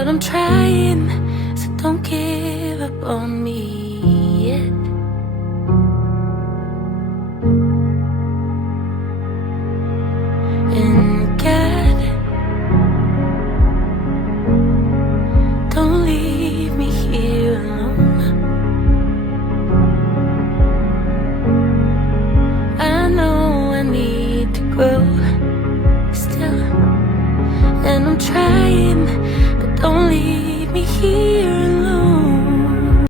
but I'm trying, so don't give up on me yet. And God, don't leave me here alone. I know I need to grow still, and I'm trying, but don't leave me here